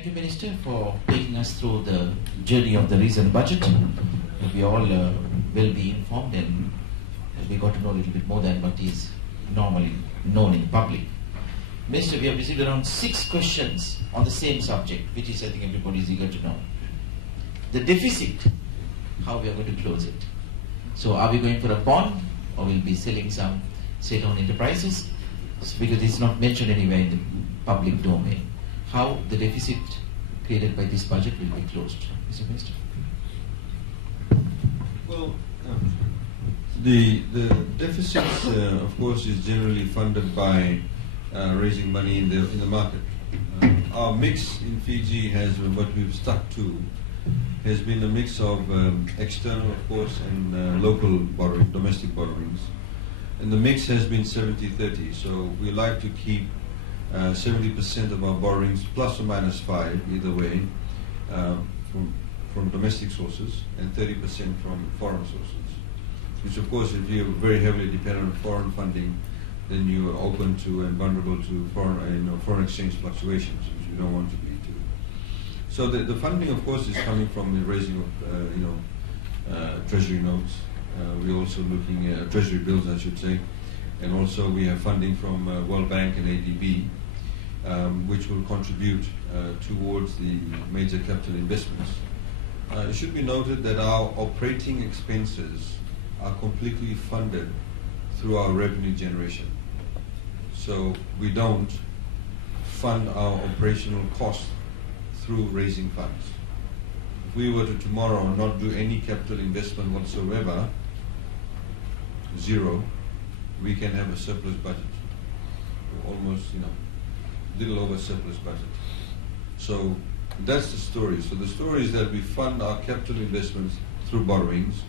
Thank you, Minister, for taking us through the journey of the recent budget. We all will be informed, and we got to know a little bit more than what is normally known in public. Minister, we have received around 6 questions on the same subject, which is, I think, everybody is eager to know. The deficit, how we are going to close it. So are we going for a bond, or we'll be selling some state-owned enterprises? Because it's not mentioned anywhere in the public domain. How the deficit created by this budget will be closed, Mr. Minister? Well, the deficits, of course, is generally funded by raising money in the market. Our mix in Fiji has what we've stuck to has been a mix of external, of course, and local borrowing, domestic borrowings. And the mix has been 70-30. So we like to keep 70% of our borrowings, plus or minus 5, either way, from domestic sources, and 30% from foreign sources. Which, of course, if you're very heavily dependent on foreign funding, then you are open to and vulnerable to foreign exchange fluctuations, which you don't want to be to. So the funding, of course, is coming from the raising of treasury notes. We're also looking at treasury bills, I should say, and also we have funding from World Bank and ADB, which will contribute towards the major capital investments. It should be noted that our operating expenses are completely funded through our revenue generation. So we don't fund our operational costs through raising funds. If we were to tomorrow not do any capital investment whatsoever, zero, we can have a surplus budget. Almost, little over surplus budget. So that's the story. So the story is that we fund our capital investments through borrowings.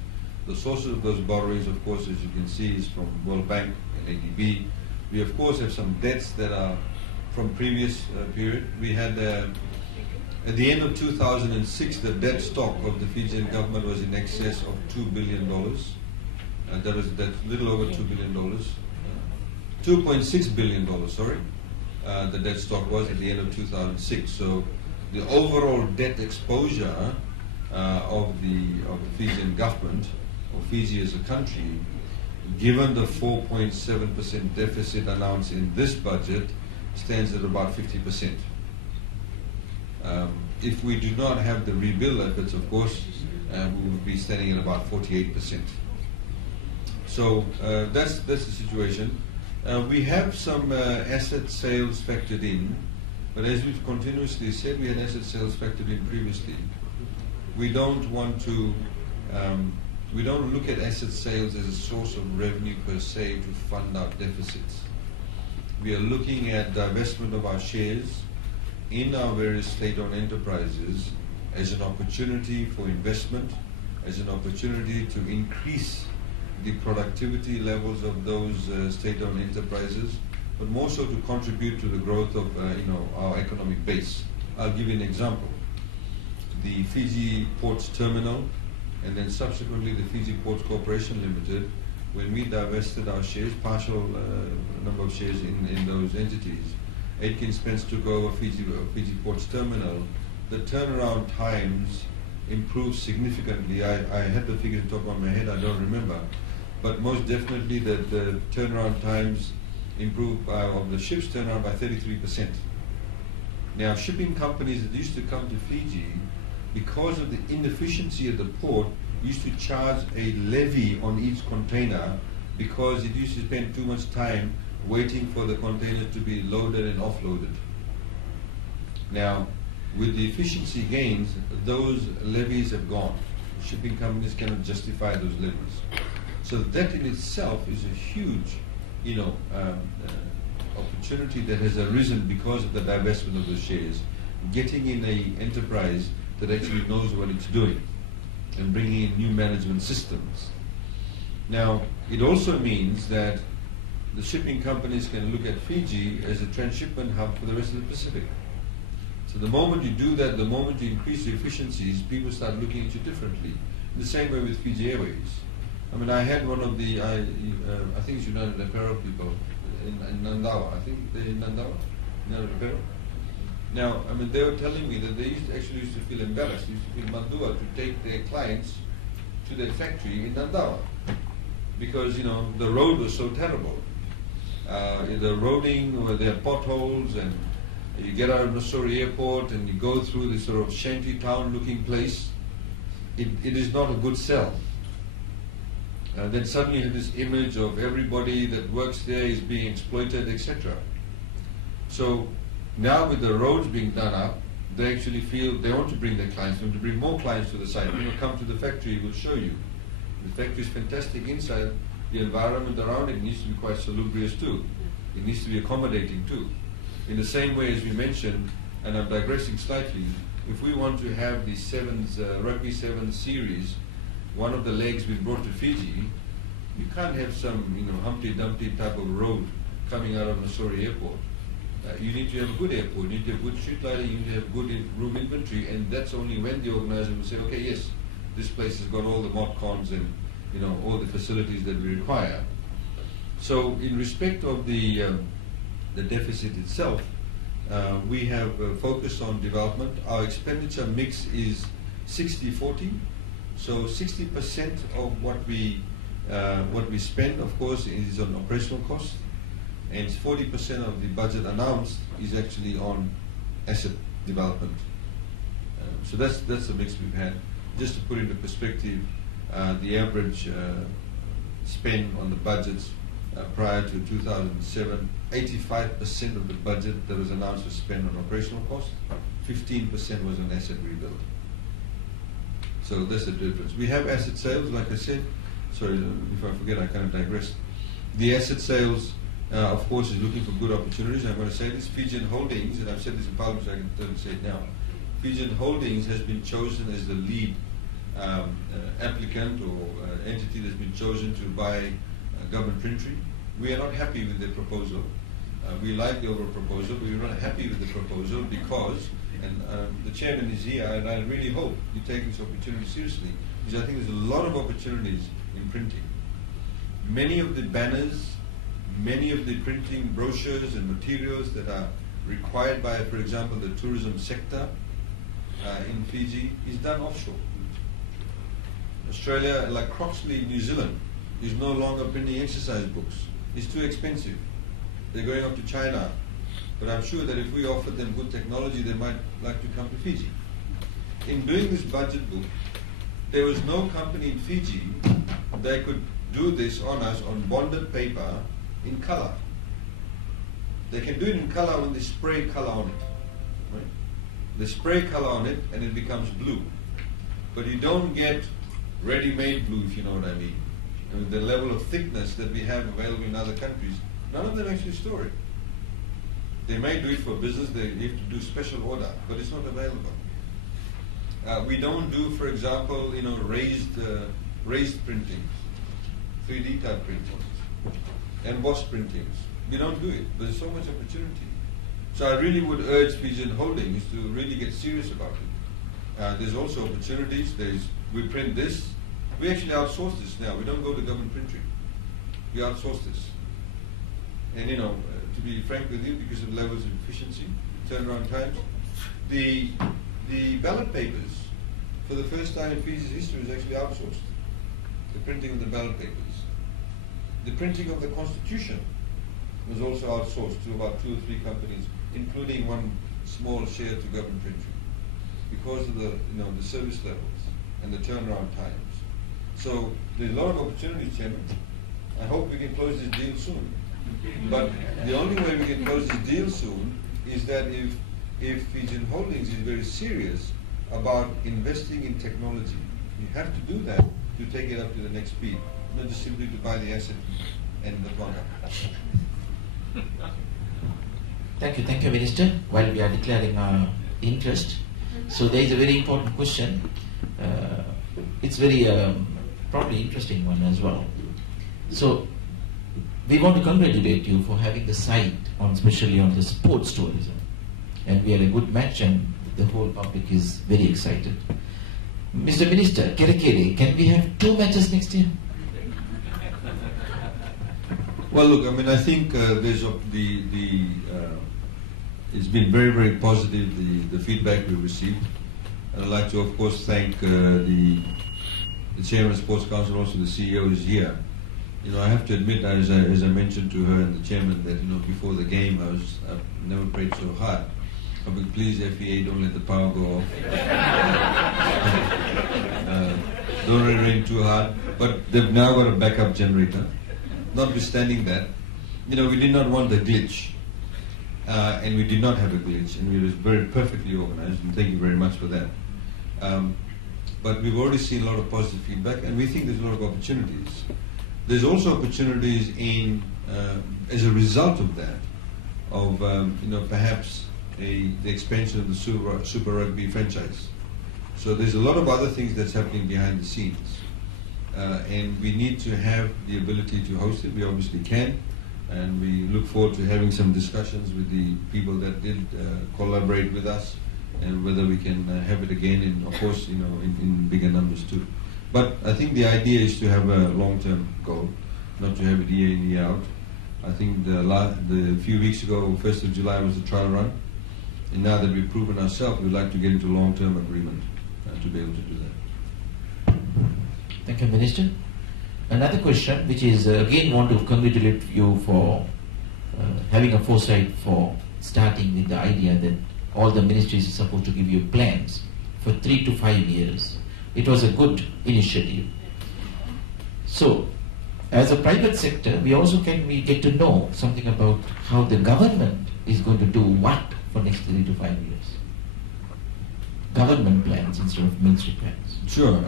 The sources of those borrowings, of course, as you can see, is from World Bank and ADB. We, of course, have some debts that are from previous period. We had, at the end of 2006, the debt stock of the Fijian government was in excess of $2 billion. That's a little over $2 billion. $2.6 billion, sorry. The debt stock was at the end of 2006. So the overall debt exposure of the Fijian government, or Fiji as a country, given the 4.7% deficit announced in this budget, stands at about 50%. If we do not have the rebuild efforts, of course, we will be standing at about 48%. So that's the situation. We have some asset sales factored in, but as we've continuously said, we had asset sales factored in previously. We don't want to, we don't look at asset sales as a source of revenue per se to fund our deficits. We are looking at divestment of our shares in our various state-owned enterprises as an opportunity for investment, as an opportunity to increase the productivity levels of those state-owned enterprises, but more so to contribute to the growth of our economic base. I'll give you an example. The Fiji Ports Terminal, and then subsequently the Fiji Ports Corporation Limited, when we divested our shares, partial number of shares in those entities, Aitken Spence took over Fiji Ports Terminal. The turnaround times improved significantly. I had the figure on top of my head, I don't remember. But most definitely the turnaround times improved of the ships turnaround by 33%. Now, shipping companies that used to come to Fiji, because of the inefficiency of the port, used to charge a levy on each container because it used to spend too much time waiting for the containers to be loaded and offloaded. Now, with the efficiency gains, those levies have gone. Shipping companies cannot justify those levies. So that in itself is a huge, opportunity that has arisen because of the divestment of those shares, getting in an enterprise that actually knows what it's doing and bringing in new management systems. Now, it also means that the shipping companies can look at Fiji as a transshipment hub for the rest of the Pacific. So the moment you do that, the moment you increase the efficiencies, people start looking at you differently. In the same way with Fiji Airways. I mean, I had one of the, I think it's United Apparel people in Nandawa. I think they're in Nandawa, United Apparel. Now, I mean, they were telling me that they actually used to feel embarrassed, used to feel mandua to take their clients to their factory in Nandawa because, you know, the road was so terrible. The roading, where there are potholes, and you get out of Missouri Airport and you go through this sort of shanty town looking place. It is not a good sell. Then suddenly you have this image of everybody that works there is being exploited, etc. So now with the roads being done up, they actually feel they want to bring their clients, they want to bring more clients to the site. When you come to the factory, we'll show you. The factory is fantastic inside. The environment around it needs to be quite salubrious too. It needs to be accommodating too. In the same way as we mentioned, and I'm digressing slightly, if we want to have the rugby sevens series, one of the legs we brought to Fiji, you can't have some, you know, Humpty Dumpty type of road coming out of Missouri Airport. You need to have a good airport, you need to have good street lighting, you need to have good room inventory, and that's only when the organizer will say, okay, yes, this place has got all the mod cons and, you know, all the facilities that we require. So in respect of the deficit itself, we have focused on development. Our expenditure mix is 60-40. So 60% of what we spend, of course, is on operational costs, and 40% of the budget announced is actually on asset development. So that's the mix we've had. Just to put into perspective, the average spend on the budgets prior to 2007, 85% of the budget that was announced was spent on operational costs, 15% was on asset rebuild. So that's the difference. We have asset sales, like I said. Sorry, if I forget, I kind of digress. The asset sales, of course, is looking for good opportunities. I'm going to say this, Fijian Holdings, and I've said this in Parliament, so I can say it now. Fijian Holdings has been chosen as the lead applicant or entity that's been chosen to buy government printing. We are not happy with the proposal. We like the overall proposal, but we're not happy with the proposal because, and the chairman is here, and I really hope you take this opportunity seriously, because I think there's a lot of opportunities in printing. Many of the banners, many of the printing brochures and materials that are required by, for example, the tourism sector in Fiji is done offshore. Australia, like Croxley, New Zealand, is no longer printing exercise books. It's too expensive. They're going up to China. But I'm sure that if we offered them good technology, they might like to come to Fiji. In doing this budget book, there was no company in Fiji that could do this on us on bonded paper in color. They can do it in color when they spray color on it. Right? They spray color on it and it becomes blue. But you don't get ready-made blue, if you know what I mean. I mean, the level of thickness that we have available in other countries, none of them actually store it. They may do it for business, they have to do special order, but it's not available. We don't do, for example, you know, raised printings, 3D type printings, embossed printings. We don't do it, but there's so much opportunity. So I really would urge Fijian Holdings to really get serious about it. There's also opportunities. We print this. We actually outsource this now. We don't go to government printing. We outsource this. And you know, to be frank with you, because of levels of efficiency, turnaround times, the ballot papers, for the first time in Fiji's history, is actually outsourced. The printing of the ballot papers. The printing of the Constitution was also outsourced to about 2 or 3 companies, including one small share to government printing, because of the service levels and the turnaround times. So there's a lot of opportunities, Chairman. I hope we can close this deal soon. But the only way we can close this deal soon is that if Fijian Holdings is very serious about investing in technology, you have to do that to take it up to the next speed, not just simply to buy the asset and the product. Thank you, Minister. While we are declaring our interest, so there is a very important question. It's very probably interesting one as well. So we want to congratulate you for having the site on, especially on the sports tourism, and we are a good match, and the whole public is very excited. Mr. Minister, Kerekere, can we have 2 matches next year? Well, look, I mean, I think there's it's been very, very positive, the feedback we've received. And I'd like to, of course, thank the Chairman of the Sports Council, also the CEO is here. You know, I have to admit, as I mentioned to her and the Chairman, that, you know, before the game, I've never prayed so hard. I'll be pleased FEA don't let the power go off. Don't let it rain too hard. But they've now got a backup generator. Notwithstanding that, you know, we did not want a glitch. And we did not have a glitch, and it was very perfectly organized, and thank you very much for that. But we've already seen a lot of positive feedback, and we think there's a lot of opportunities. There's also opportunities in, as a result of that, of you know, perhaps the expansion of the Super Rugby franchise. So there's a lot of other things that's happening behind the scenes, and we need to have the ability to host it. We obviously can. And we look forward to having some discussions with the people that did collaborate with us, and whether we can have it again, and of course, you know, in bigger numbers too. But I think the idea is to have a long-term goal, not to have it year in, year out. I think the few weeks ago, 1st of July was the trial run, and now that we've proven ourselves, we'd like to get into long-term agreement to be able to do that. Thank you, Minister. Another question, which is again want to congratulate you for having a foresight for starting with the idea that all the ministries are supposed to give you plans for 3 to 5 years. It was a good initiative. So, as a private sector, we get to know something about how the government is going to do what for next 3 to 5 years. Government plans instead of ministry plans. Sure,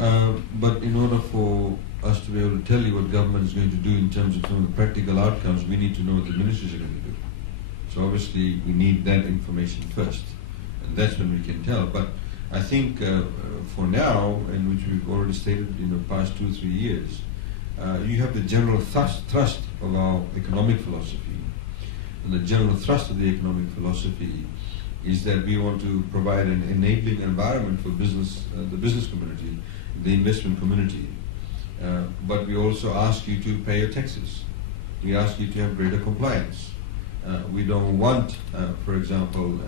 but in order for us to be able to tell you what government is going to do in terms of some of the practical outcomes, we need to know what the ministries are going to do. So obviously we need that information first, and that's when we can tell. But I think for now, and which we've already stated in the past 2 or 3 years, you have the general thrust of our economic philosophy. And the general thrust of the economic philosophy is that we want to provide an enabling environment for business, the business community, the investment community. But we also ask you to pay your taxes. We ask you to have greater compliance. We don't want, for example,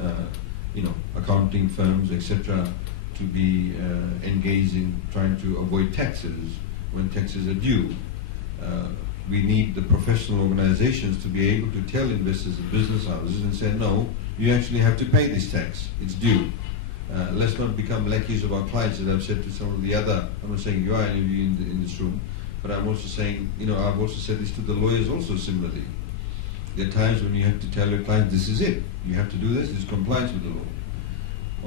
you know, accounting firms, etc., to be engaged in trying to avoid taxes when taxes are due. We need the professional organizations to be able to tell investors and business houses and say, no, you actually have to pay this tax. It's due. Let's not become lackeys of our clients, as I've said to some of the other, I'm not saying you are any of you in this room, but I'm also saying, you know, I've also said this to the lawyers also similarly. There are times when you have to tell your client, this is it. You have to do this, it's compliance with the law.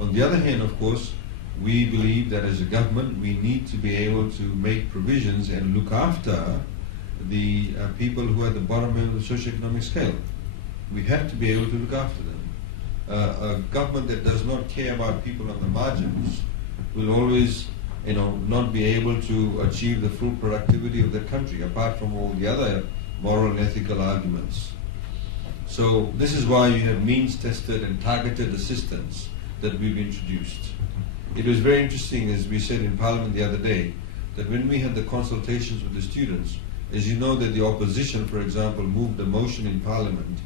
On the other hand, of course, we believe that as a government, we need to be able to make provisions and look after the people who are at the bottom end of the socioeconomic scale. We have to be able to look after them. A government that does not care about people on the margins will always, you know, not be able to achieve the full productivity of the country, apart from all the other moral and ethical arguments. So this is why you have means-tested and targeted assistance that we've introduced. It was very interesting, as we said in Parliament the other day, that when we had the consultations with the students, as you know that the opposition, for example, moved a motion in Parliament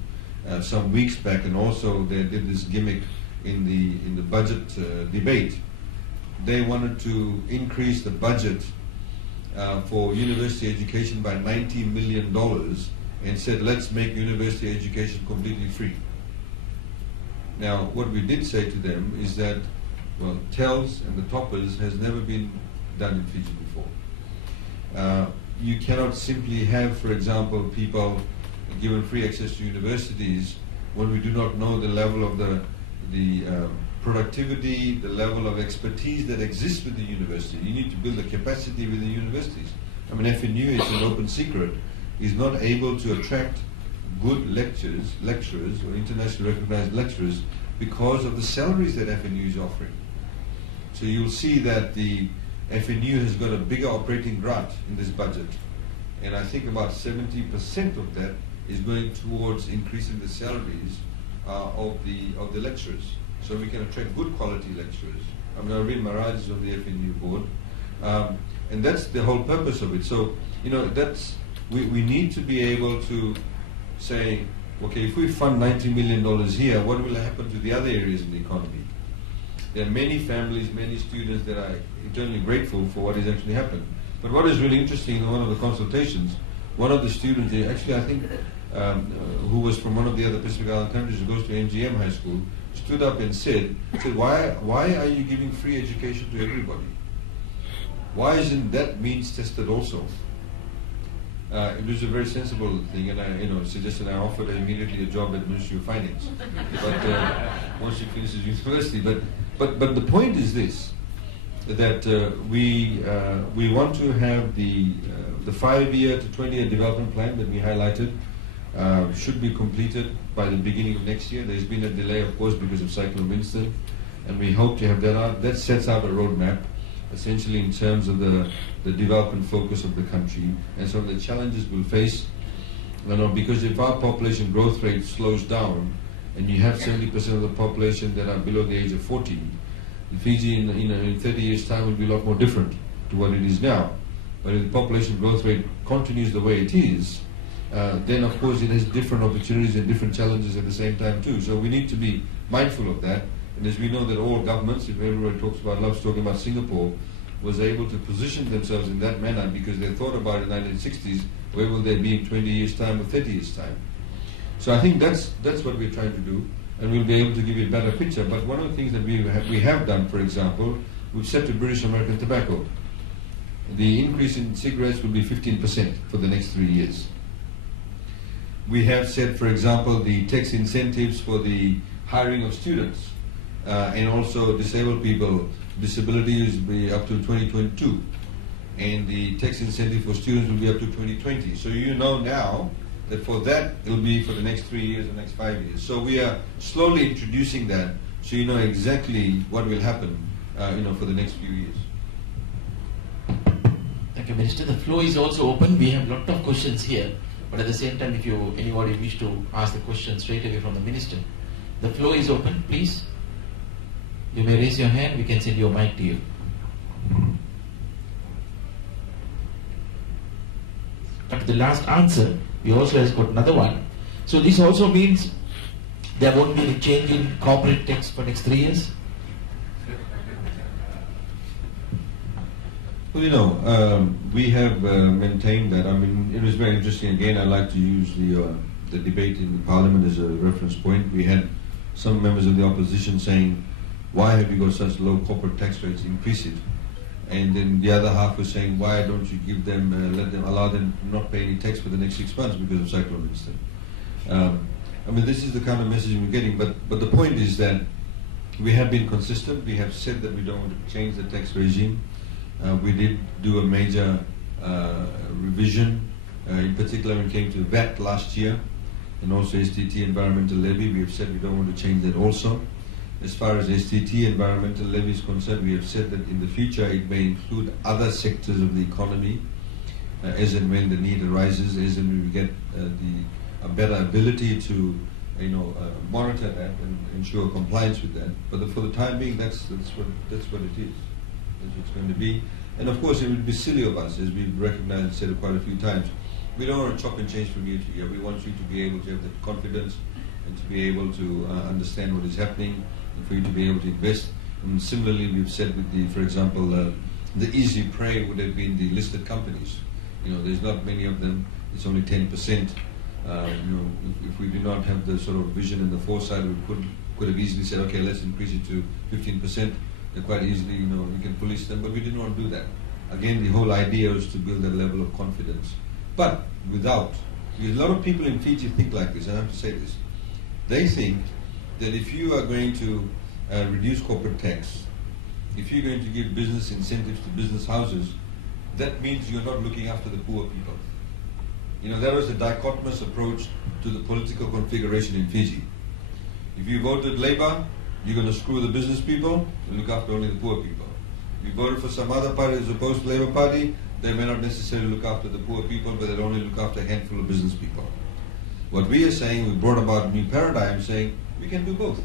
some weeks back, and also they did this gimmick in the budget debate. They wanted to increase the budget for university education by $90 million and said, let's make university education completely free. Now, what we did say to them is that, well, TELS and the toppers has never been done in Fiji before. You cannot simply have, for example, people given free access to universities when we do not know the level of the productivity, the level of expertise that exists with the university. You need to build the capacity within universities. I mean, FNU, it's an open secret, is not able to attract good lecturers or internationally recognized lecturers because of the salaries that FNU is offering. So you'll see that the FNU has got a bigger operating grant in this budget, and I think about 70% of that is going towards increasing the salaries of the lecturers, so we can attract good quality lecturers. I mean, Arvind Maharaj is on the FNU board, and that's the whole purpose of it. So, you know, that's we need to be able to say, okay, if we fund $90 million here, what will happen to the other areas in the economy? There are many families, many students that are eternally grateful for what has actually happened. But what is really interesting in one of the consultations, one of the students, actually I think, who was from one of the other Pacific Island countries who goes to NGM High School, stood up and said, why are you giving free education to everybody? Why isn't that means tested also? It was a very sensible thing, and I suggested I offered her immediately a job at Ministry of Finance. But once she finishes university, but the point is this: that we want to have the 5-year to 20-year development plan that we highlighted should be completed by the beginning of next year. There's been a delay, of course, because of Cyclone Winston, and we hope to have that out. That sets out a roadmap, essentially in terms of the development focus of the country and some of the challenges we'll face. Because if our population growth rate slows down and you have 70% of the population that are below the age of 40, Fiji in 30 years' time will be a lot more different to what it is now. But if the population growth rate continues the way it is, then of course it has different opportunities and different challenges at the same time too. So we need to be mindful of that. And as we know that all governments, if everybody loves talking about Singapore, was able to position themselves in that manner because they thought about it in the 1960s, where will they be in 20 years' time or 30 years' time? So I think that's what we're trying to do, and we'll be able to give you a better picture. But one of the things that we have done, for example, we've said to British American Tobacco, the increase in cigarettes will be 15% for the next 3 years. We have said, for example, the tax incentives for the hiring of students and also disabled people, disabilities will be up to 2022. And the tax incentive for students will be up to 2020. So you know now that for that, it will be for the next 3 years or next 5 years. So we are slowly introducing that so you know exactly what will happen for the next few years. Thank you, Minister. The floor is also open. We have a lot of questions here. But at the same time, if anybody wish to ask the question straight away from the Minister, the floor is open, please. You may raise your hand. We can send your mic to you. But the last answer, we also has got another one. So this also means there won't be any change in corporate tax for next 3 years? Well, we have maintained that. I mean, it was very interesting. Again, I like to use the debate in Parliament as a reference point. We had some members of the opposition saying, why have you got such low corporate tax rates, increase it? And then the other half was saying, why don't you give them, allow them to not pay any tax for the next 6 months because of Cyclone Winston? I mean, this is the kind of message we're getting, but the point is that we have been consistent. We have said that we don't want to change the tax regime. We did do a major revision, in particular when it came to VAT last year, and also STT environmental levy. We have said we don't want to change that also. As far as STT environmental levy is concerned, we have said that in the future it may include other sectors of the economy, as and when the need arises, as and when we get a better ability to monitor that and ensure compliance with that. But for the time being, that's what it is. That's what it's going to be. And of course, it would be silly of us, as we've recognized and said it quite a few times. We don't want to chop and change from year to year. We want you to be able to have the confidence and to be able to understand what is happening, and for you to be able to invest. And similarly, we've said with for example, the easy prey would have been the listed companies. There's not many of them. It's only 10%. If we do not have the sort of vision and the foresight, we could have easily said, okay, let's increase it to 15%. Quite easily, you can police them, but we didn't want to do that. Again, the whole idea was to build that level of confidence. But because a lot of people in Fiji think like this, and I have to say this. They think that if you are going to reduce corporate tax, if you're going to give business incentives to business houses, that means you're not looking after the poor people. That was the dichotomous approach to the political configuration in Fiji. If you voted Labour, you're going to screw the business people and look after only the poor people. If you voted for some other party as opposed to the Labour Party, they may not necessarily look after the poor people, but they'll only look after a handful of business people. What we are saying, we brought about a new paradigm saying we can do both.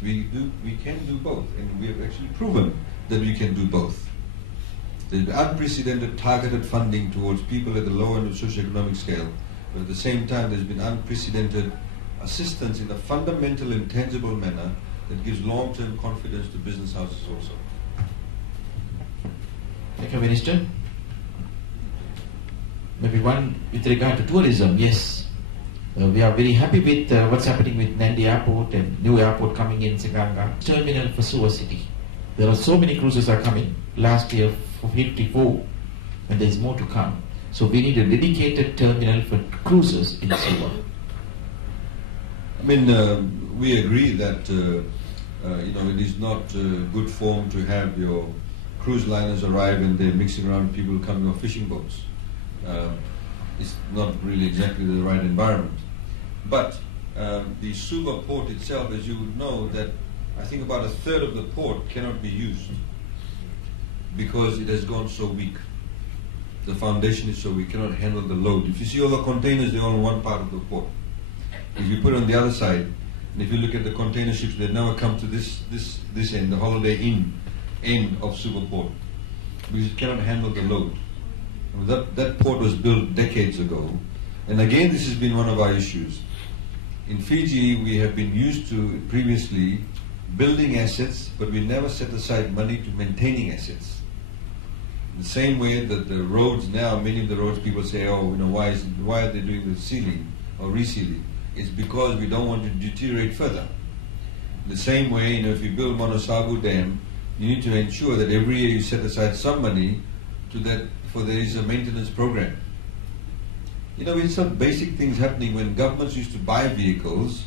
We can do both, and we have actually proven that we can do both. There's unprecedented targeted funding towards people at the lower end of socioeconomic scale, But at the same time, there's been unprecedented assistance in a fundamental and tangible manner that gives long-term confidence to business houses also. Thank you, Minister. Maybe one with regard to tourism, yes. We are very happy with what's happening with Nandi Airport and new airport coming in Seganga. Terminal for Suva City. There are so many cruises are coming. Last year, 54, and there's more to come. So we need a dedicated terminal for cruises in Suva. I mean, we agree that it is not good form to have your cruise liners arrive and they're mixing around people coming off fishing boats. It's not really exactly the right environment. But the Suva port itself, as you would know, that I think about a third of the port cannot be used because it has gone so weak. The foundation is so we cannot handle the load. If you see all the containers, they're all in one part of the port. If you put it on the other side, and if you look at the container ships, they never come to this end, the Holiday Inn end of Suva port, because it cannot handle the load. That port was built decades ago, and again this has been one of our issues. In Fiji, we have been used to previously building assets, but we never set aside money to maintaining assets. The same way that the roads now, many of the roads people say, why are they doing the sealing or resealing? It's because we don't want to deteriorate further. The same way, if you build Monosabu Dam, you need to ensure that every year you set aside some money for there is a maintenance program. It's some basic things happening when governments used to buy vehicles.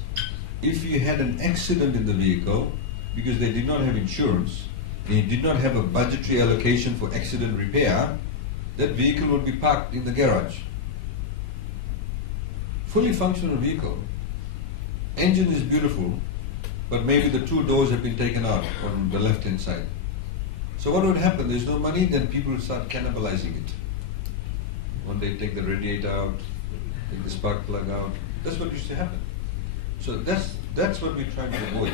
If you had an accident in the vehicle, because they did not have insurance, and you did not have a budgetary allocation for accident repair, that vehicle would be parked in the garage. Fully functional vehicle. Engine is beautiful, but maybe the two doors have been taken out on the left-hand side. So what would happen? There's no money, then people would start cannibalizing it. One day take the radiator out, take the spark plug out. That's what used to happen. So that's what we're trying to avoid.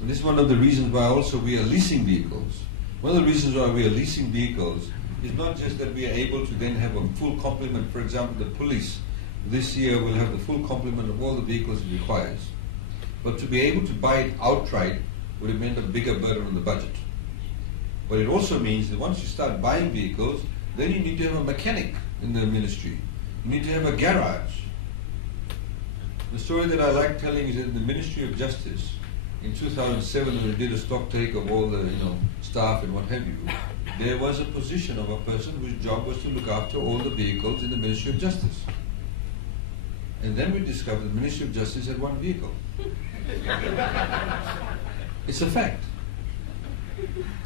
And this is one of the reasons why also we are leasing vehicles. One of the reasons why we are leasing vehicles is not just that we are able to then have a full complement. For example, the police this year will have the full complement of all the vehicles it requires. But to be able to buy it outright would have meant a bigger burden on the budget. But it also means that once you start buying vehicles, then you need to have a mechanic in the ministry. You need to have a garage. The story that I like telling is that in the Ministry of Justice, in 2007, when they did a stock take of all the staff and what have you, there was a position of a person whose job was to look after all the vehicles in the Ministry of Justice. And then we discovered the Ministry of Justice had one vehicle. It's a fact.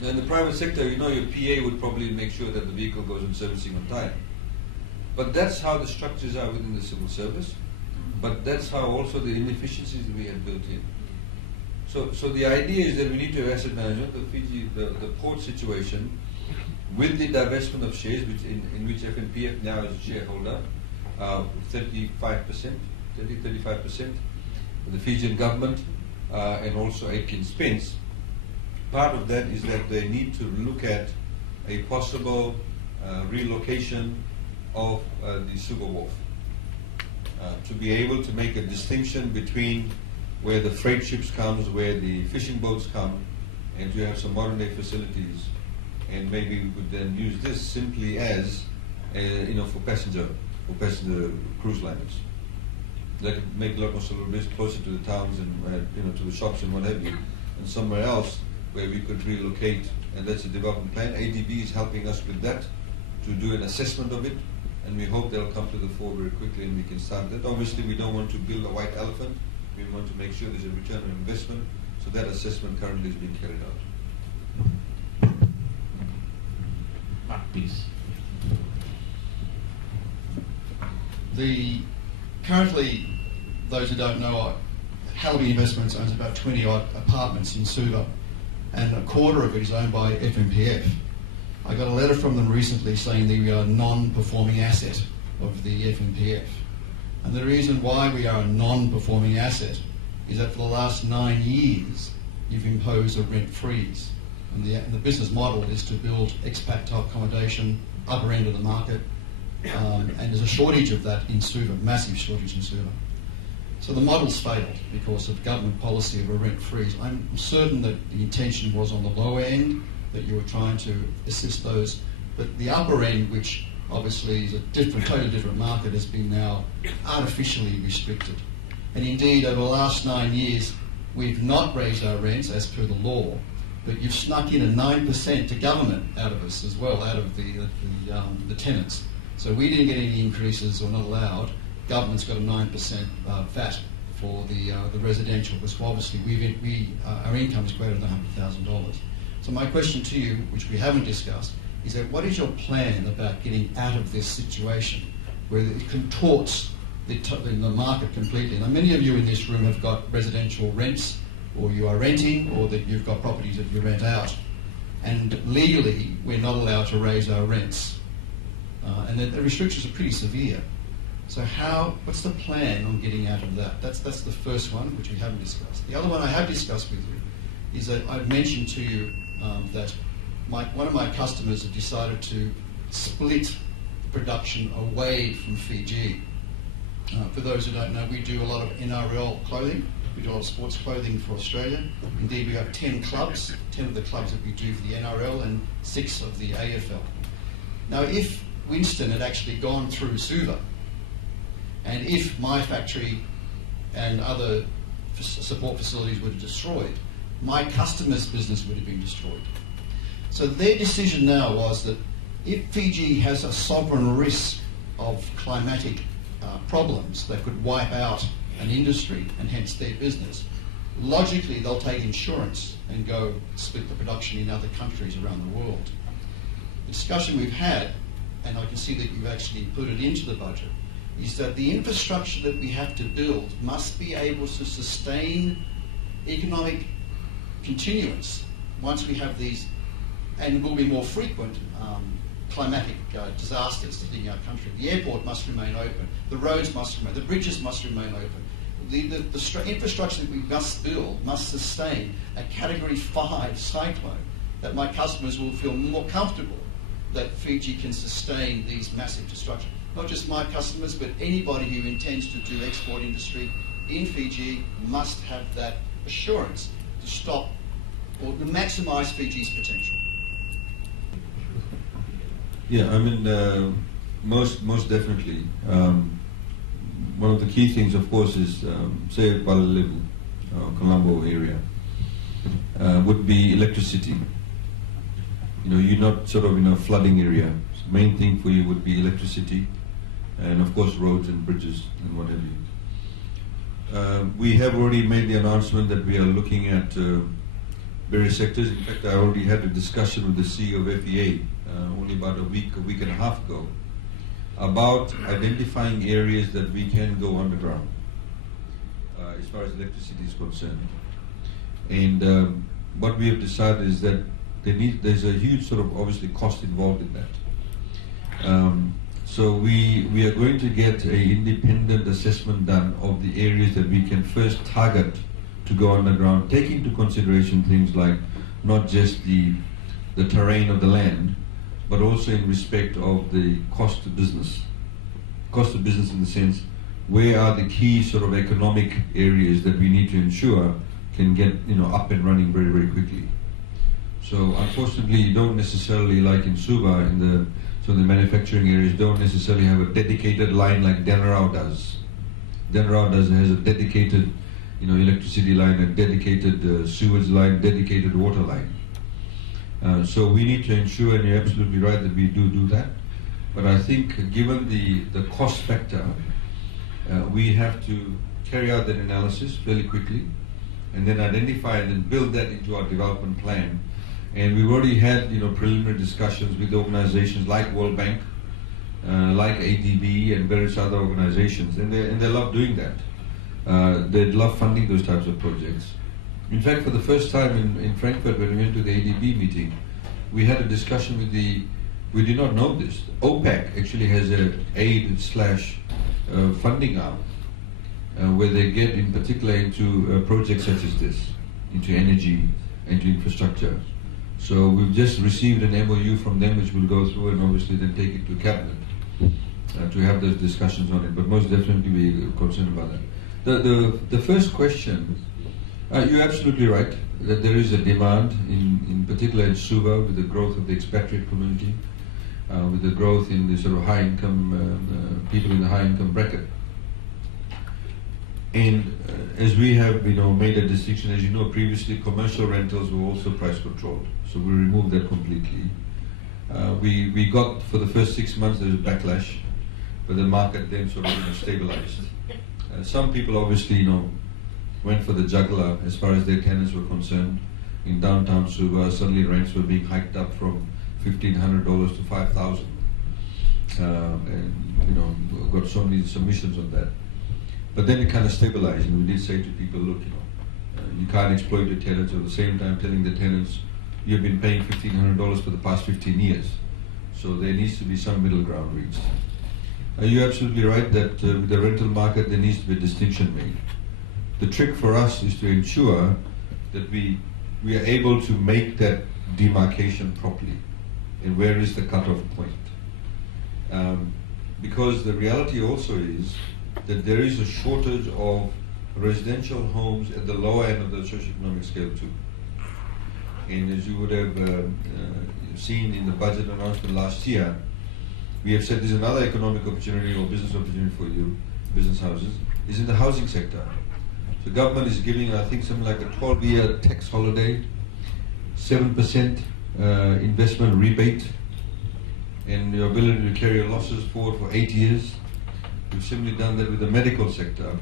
Now in the private sector, your PA would probably make sure that the vehicle goes on servicing on time. But that's how the structures are within the civil service. But that's how also the inefficiencies that we have built in. So the idea is that we need to have asset management. The port situation, with the divestment of shares, in which FNPF now is a shareholder, 35%, the Fijian government, and also Aitken Spence. Part of that is that they need to look at a possible relocation of the Suva wharf to be able to make a distinction between where the freight ships comes, where the fishing boats come, and to have some modern day facilities. And maybe we could then use this simply as for passenger cruise liners. That could make Lagos a little bit closer to the towns and to the shops and what have you, and somewhere else where we could relocate, and that's a development plan. ADB is helping us with that, to do an assessment of it, and we hope they'll come to the fore very quickly and we can start that. Obviously we don't want to build a white elephant, we want to make sure there's a return on investment, so that assessment currently is being carried out. Mark, please. Currently, those who don't know, Halaby Investments owns about 20 odd apartments in Suva, and a quarter of it is owned by FNPF. I got a letter from them recently saying that we are a non-performing asset of the FNPF. And the reason why we are a non-performing asset is that for the last 9 years, you've imposed a rent freeze. And the business model is to build expat type accommodation, upper end of the market, and there's a shortage of that in Suva, massive shortage in Suva. So the model's failed because of government policy of a rent freeze. I'm certain that the intention was on the low end, that you were trying to assist those, but the upper end, which obviously is a totally different market, has been now artificially restricted. And indeed, over the last 9 years, we've not raised our rents as per the law, but you've snuck in a 9% to government out of us as well, out of the tenants. So we didn't get any increases, or not allowed. Government's got a 9% VAT for the residential, because obviously our income is greater than $100,000. So my question to you, which we haven't discussed, is that what is your plan about getting out of this situation where it contorts the market completely? Now, many of you in this room have got residential rents, or you are renting, or that you've got properties that you rent out, and legally we're not allowed to raise our rents, and the restrictions are pretty severe. So what's the plan on getting out of that? That's the first one, which we haven't discussed. The other one I have discussed with you is that I've mentioned to you that one of my customers have decided to split production away from Fiji. For those who don't know, we do a lot of NRL clothing. We do a lot of sports clothing for Australia. Indeed, we have 10 clubs, 10 of the clubs that we do for the NRL and 6 of the AFL. Now, if Winston had actually gone through Suva, and if my factory and other support facilities were destroyed, my customer's business would have been destroyed. So their decision now was that if Fiji has a sovereign risk of climatic problems that could wipe out an industry and hence their business, logically they'll take insurance and go split the production in other countries around the world. The discussion we've had, and I can see that you've actually put it into the budget, is that the infrastructure that we have to build must be able to sustain economic continuance once we have these, and will be more frequent, climatic disasters hitting our country. The airport must remain open, the roads must remain, the bridges must remain open. The infrastructure that we must build must sustain a Category 5 cyclone, that my customers will feel more comfortable that Fiji can sustain these massive destruction. Not just my customers, but anybody who intends to do export industry in Fiji must have that assurance to stop or to maximise Fiji's potential. Yeah, I mean, most definitely. One of the key things, of course, is say Kuala Colombo area would be electricity. You know, you're not sort of in a flooding area. So the main thing for you would be electricity, and of course roads and bridges and what have you. We have already made the announcement that we are looking at various sectors. In fact, I already had a discussion with the CEO of FEA only about a week and a half ago about identifying areas that we can go underground as far as electricity is concerned. And what we have decided is that there's a huge sort of obviously cost involved in that. So we are going to get an independent assessment done of the areas that we can first target to go underground, take into consideration things like not just the terrain of the land, but also in respect of the cost of business. Cost of business in the sense, where are the key sort of economic areas that we need to ensure can get up and running very, very quickly. So unfortunately, you don't necessarily, like in Suva, so the manufacturing areas don't necessarily have a dedicated line like Denarau does. Denarau has a dedicated electricity line, a dedicated sewage line, dedicated water line. So we need to ensure, and you're absolutely right that we do that. But I think given the cost factor, we have to carry out that analysis fairly quickly and then identify and then build that into our development plan. And we've already had preliminary discussions with organizations like World Bank, like ADB and various other organizations, and they love doing that. They love funding those types of projects. In fact, for the first time in Frankfurt, when we went to the ADB meeting, we had a discussion with we did not know this. OPEC actually has an aid / funding arm where they get in particular into projects such as this, into energy, into infrastructure. So we've just received an MOU from them which will go through and obviously then take it to cabinet. to have those discussions on it, but most definitely we're concerned about that. The first question, you're absolutely right that there is a demand, in particular in Suva, with the growth of the expatriate community, with the growth in the sort of high income, people in the high income bracket. And as we have made a distinction, as you know, previously commercial rentals were also price controlled, so we removed that completely. We got, for the first 6 months, there was a backlash, but the market then sort of stabilized. Some people obviously went for the jugular as far as their tenants were concerned. In downtown Suva, suddenly rents were being hiked up from $1,500 to $5,000, and got so many submissions on that. But then it kind of stabilized, and we did say to people, look, you can't exploit your tenants, at the same time telling the tenants, you've been paying $1,500 for the past 15 years. So there needs to be some middle ground reached. You're absolutely right that with the rental market there needs to be a distinction made. The trick for us is to ensure that we are able to make that demarcation properly, and where is the cutoff point. Because the reality also is that there is a shortage of residential homes at the lower end of the socioeconomic scale too. And as you would have seen in the budget announcement last year, we have said there's another economic opportunity or business opportunity for you, business houses, is in the housing sector. The government is giving, I think, something like a 12-year tax holiday, 7% investment rebate, and your ability to carry your losses forward for 8 years. We've simply done that with the medical sector,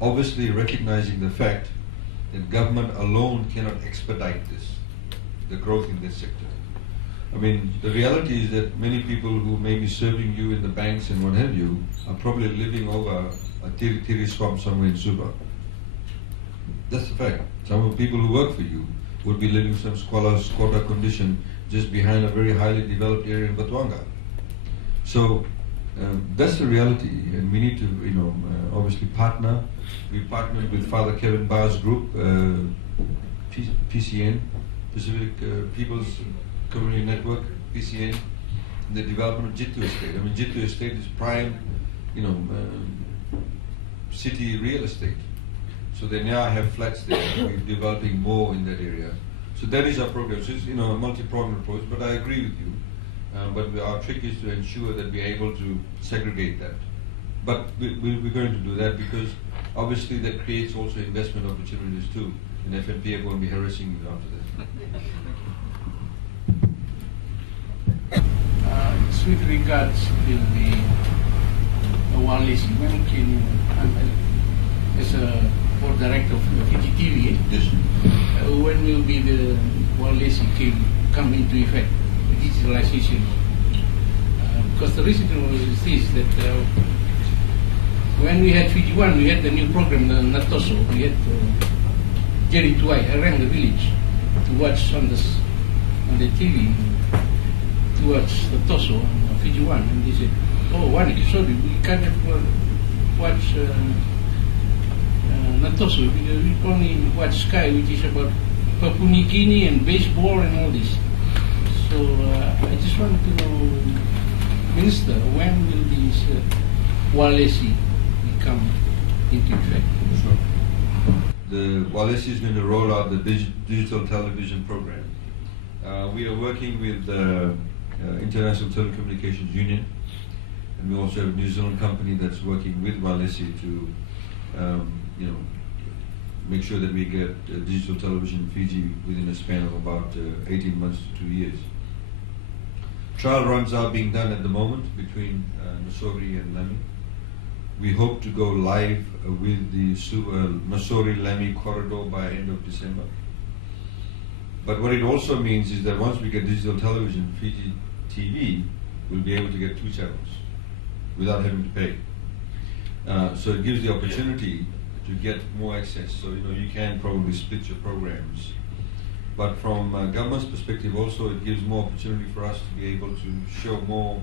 obviously recognizing the fact that government alone cannot expedite this, the growth in this sector. I mean, the reality is that many people who may be serving you in the banks and what have you are probably living over a tiri swamp somewhere in Suva. That's the fact. Some of the people who work for you would be living some squatter condition just behind a very highly developed area in Batuanga. So that's the reality, and we need to, obviously partner. We partnered with Father Kevin Barr's group, PCN, Pacific People's Community Network, PCN, in the development of Jitu Estate. I mean, Jitu Estate is prime, city real estate. So they now have flats there. We're developing more in that area. So that is our program. So it's a multi-pronged approach. But I agree with you. But our trick is to ensure that we're able to segregate that. But we're going to do that because obviously that creates also investment opportunities too. And FNPF won't be harassing you after that. It's with regards to the wild leasing. When can you, as a board director of Fiji TV, Yes. When will be the wild leasing come into effect, the digitalization? Because the reason was this, that when we had Fiji One, we had the new program, the Natoso. We had Jerry Tuai. I ran the village to watch on the TV, to watch the Toso on Fiji One, and they said, "Oh, one, sorry, we can't watch Natoso. We only watch Sky, which is about Papua New Guinea and baseball and all this." So I just wanted to know, Minister, when will this Walesi come into effect? Sure. The Walesi is going to roll out the digital television program. We are working with the International Telecommunications Union, and we also have a New Zealand company that's working with Walesi to, make sure that we get digital television in Fiji within a span of about 18 months to 2 years. Trial runs are being done at the moment between Masori and Lami. We hope to go live with the Masori-Lami corridor by end of December. But what it also means is that once we get digital television, Fiji TV will be able to get 2 channels without having to pay. So it gives the opportunity to get more access. So you can probably split your programs. But from government's perspective also, it gives more opportunity for us to be able to show more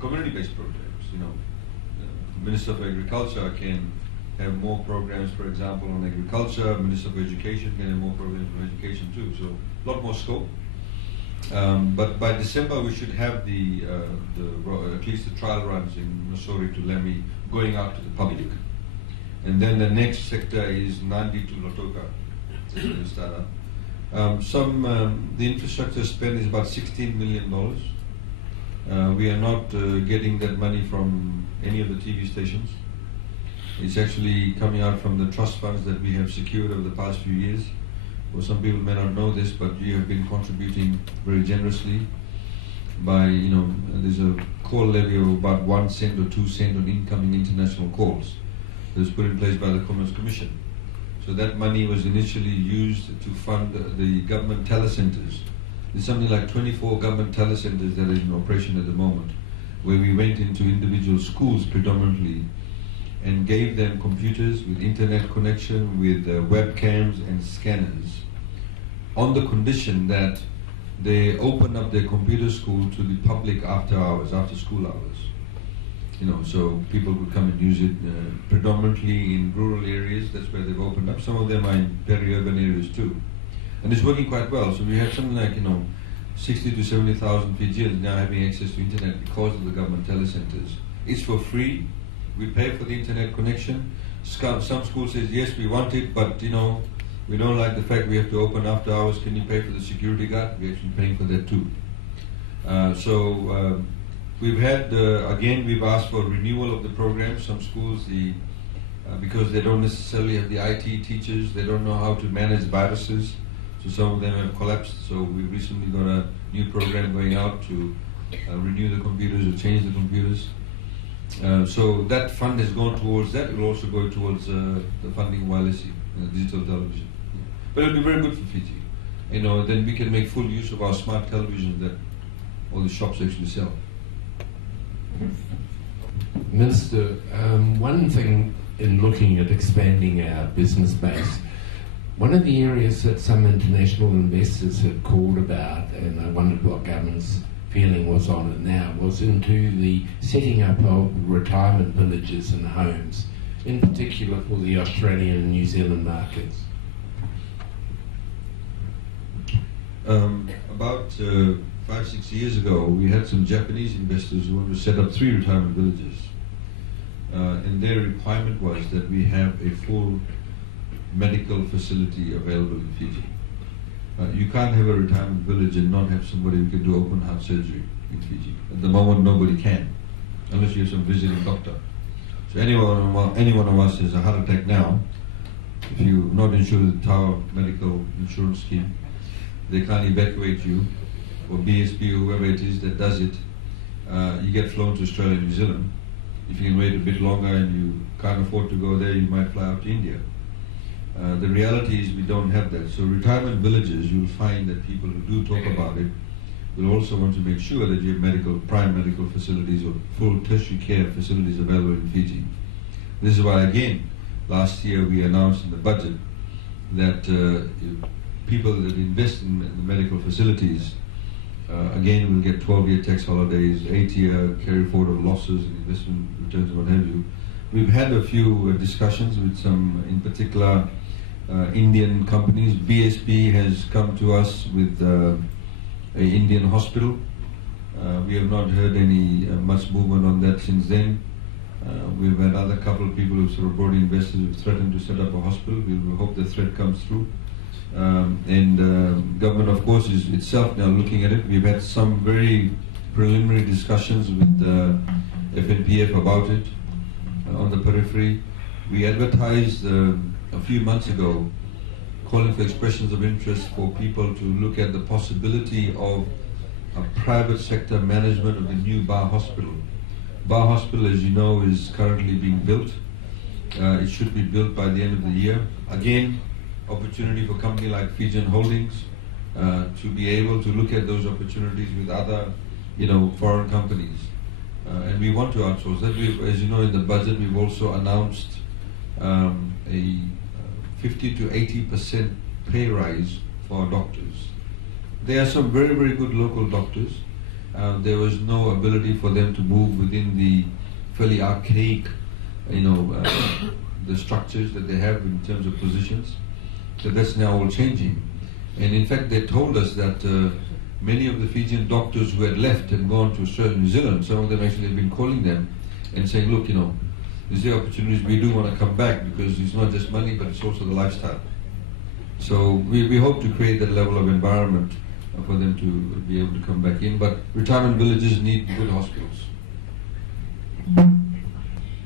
community-based programs. The Minister of Agriculture can have more programs, for example, on agriculture. Minister of Education can have more programs on education too. So a lot more scope. But by December we should have at least the trial runs in Missouri to Lemi going out to the public. And then the next sector is Nandi to Lotoka. That's going to start up. The infrastructure spend is about $16 million. We are not getting that money from any of the TV stations. It's actually coming out from the trust funds that we have secured over the past few years. Well, some people may not know this, but we have been contributing very generously by, there's a call levy of about 1 cent or 2 cents on incoming international calls that was put in place by the Commerce Commission. So that money was initially used to fund the government telecenters. There's something like 24 government telecenters that are in operation at the moment, where we went into individual schools predominantly and gave them computers with internet connection, with webcams and scanners, on the condition that they open up their computer school to the public after hours, after school hours. So people could come and use it predominantly in rural areas. That's where they've opened up. Some of them are in peri-urban areas too. And it's working quite well. So we have something like, 60 to 70,000 Fijians now having access to internet because of the government telecenters. It's for free. We pay for the internet connection. Some schools says, yes, we want it, but we don't like the fact we have to open after hours. Can you pay for the security guard? We're actually paying for that too. We've had, again, we've asked for renewal of the program. Some schools, because they don't necessarily have the IT teachers, they don't know how to manage viruses, so some of them have collapsed. So we recently got a new program going out to renew the computers or change the computers. So that fund has gone towards that. It will also go towards the funding of wireless digital television. But it will be very good for Fiji. Then we can make full use of our smart television that all the shops actually sell. Minister, one thing in looking at expanding our business base, one of the areas that some international investors had called about, and I wondered what government's feeling was on it now, was into the setting up of retirement villages and homes, in particular for the Australian and New Zealand markets. About 5-6 years ago, we had some Japanese investors who wanted to set up 3 retirement villages. And their requirement was that we have a full medical facility available in Fiji. You can't have a retirement village and not have somebody who can do open heart surgery in Fiji. At the moment, nobody can, unless you have some visiting doctor. So any one of us has a heart attack now. If you're not insured with the Tower Medical Insurance Scheme, they can't evacuate you, or BSP or whoever it is that does it. You get flown to Australia and New Zealand. If you can wait a bit longer and you can't afford to go there, you might fly out to India. The reality is we don't have that. So retirement villages, you'll find that people who do talk about it will also want to make sure that you have prime medical facilities or full tertiary care facilities available in Fiji. This is why, again, last year we announced in the budget that people that invest in the medical facilities, again, will get 12-year tax holidays, 8-year carry forward of losses and investment returns and what have you. We've had a few discussions with some, in particular, Indian companies. BSP has come to us with an Indian hospital. We have not heard any much movement on that since then. We've had other couple of people who sort of brought investors who threatened to set up a hospital. We hope the threat comes through. Government, of course, is itself now looking at it. We've had some very preliminary discussions with FNPF about it on the periphery. We advertised a few months ago calling for expressions of interest for people to look at the possibility of a private sector management of the new Bar Hospital. Bar Hospital, as you know, is currently being built. It should be built by the end of the year. Again, opportunity for a company like Fijian Holdings to be able to look at those opportunities with other, foreign companies. And we want to outsource that. As you know, in the budget, we've also announced a 50 to 80% pay rise for our doctors. There are some very, very good local doctors. There was no ability for them to move within the fairly archaic, the structures that they have in terms of positions. So that's now all changing. And in fact, they told us that many of the Fijian doctors who had left and gone to Australia and New Zealand, some of them actually have been calling them and saying, look, is there opportunities? We do want to come back, because it's not just money, but it's also the lifestyle. So we hope to create that level of environment for them to be able to come back in. But retirement villages need good hospitals.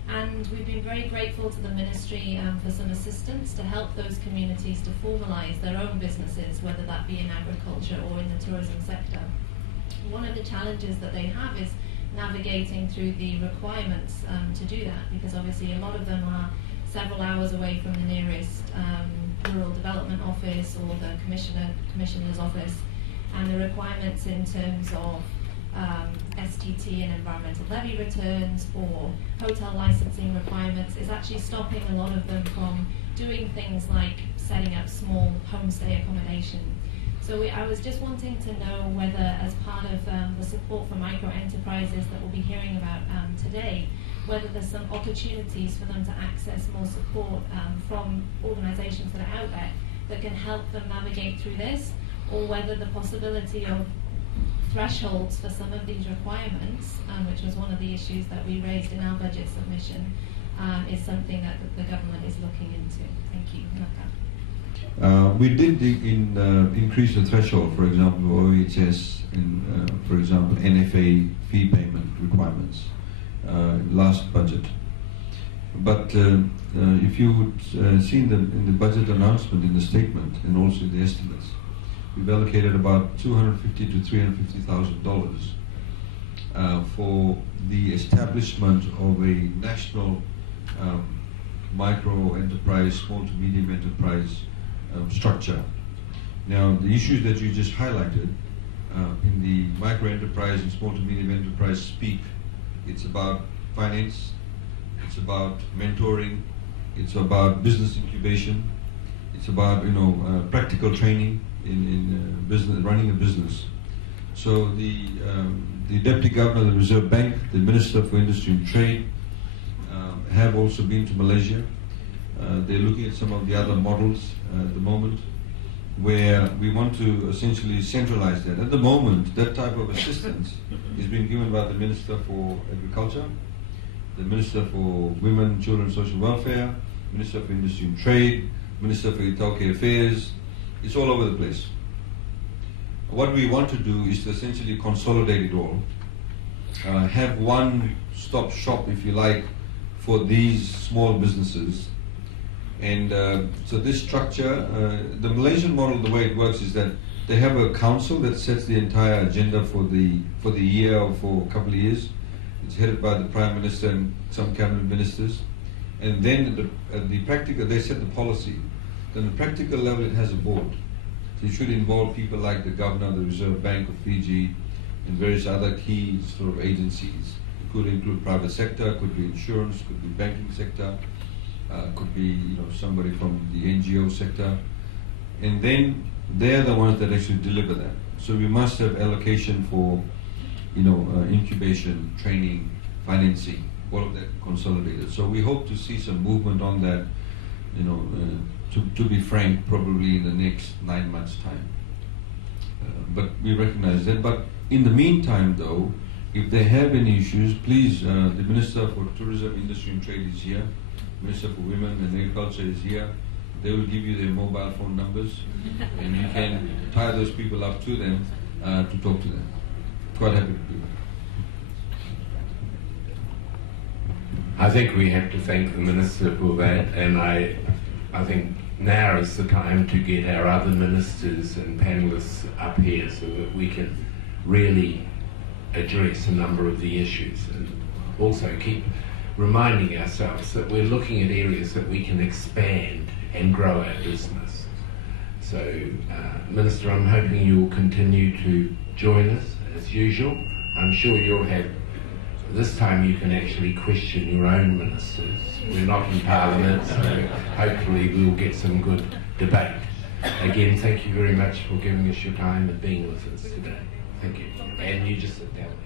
And we've been very grateful to the Ministry for some assistance to help those communities to formalise their own businesses, whether that be in agriculture or in the tourism sector. One of the challenges that they have is navigating through the requirements to do that, because obviously a lot of them are several hours away from the nearest rural development office or the commissioner's office, and the requirements in terms of STT and environmental levy returns or hotel licensing requirements is actually stopping a lot of them from doing things like setting up small homestay accommodation. So I was just wanting to know whether, as part of the support for micro enterprises that we'll be hearing about today, whether there's some opportunities for them to access more support from organisations that are out there that can help them navigate through this, or whether the possibility of thresholds for some of these requirements, which was one of the issues that we raised in our budget submission, is something that the government is looking into. Thank you. We did increase the threshold, for example, OHS and, for example, NFA fee payment requirements last budget. But if you would see in the budget announcement, in the statement, and also in the estimates, we've allocated about $250,000 to $350,000 for the establishment of a national micro enterprise, small to medium enterprise structure. Now, the issues that you just highlighted in the micro enterprise and small to medium enterprise speak. It's about finance, it's about mentoring, it's about business incubation, it's about practical training in business, running a business. So the Deputy Governor of the Reserve Bank, the Minister for Industry and Trade have also been to Malaysia. They're looking at some of the other models at the moment, where we want to essentially centralize that. At the moment, that type of assistance is being given by the Minister for Agriculture, the Minister for Women, Children and Social Welfare, Minister for Industry and Trade, Minister for Italki Affairs. It's all over the place. What we want to do is to essentially consolidate it all, have one-stop shop, if you like, for these small businesses. And so this structure, the Malaysian model, the way it works is that they have a council that sets the entire agenda for the year or for a couple of years. It's headed by the Prime Minister and some cabinet ministers. And then the practical, they set the policy. Then the practical level, it has a board. So it should involve people like the Governor of the Reserve Bank of Fiji and various other key sort of agencies. It could include private sector, could be insurance, could be banking sector, could be somebody from the NGO sector. And then they're the ones that actually deliver that. So we must have allocation for incubation, training, financing, all of that consolidated. So we hope to see some movement on that, to be frank, probably in the next 9 months' time. But we recognize that. But in the meantime, though, if they have any issues, please, the Minister for Tourism, Industry and Trade is here. Minister for Women and Agriculture is here. They will give you their mobile phone numbers, and you can tie those people up to them to talk to them. Quite happy to do that. I think we have to thank the Minister for that, and I think now is the time to get our other ministers and panellists up here so that we can really address a number of the issues, and also keep reminding ourselves that we're looking at areas that we can expand and grow our business. So, Minister, I'm hoping you'll continue to join us as usual. I'm sure you'll have, this time you can actually question your own ministers. We're not in Parliament, so hopefully we'll get some good debate. Again, thank you very much for giving us your time and being with us today. Thank you. And you just sit down there.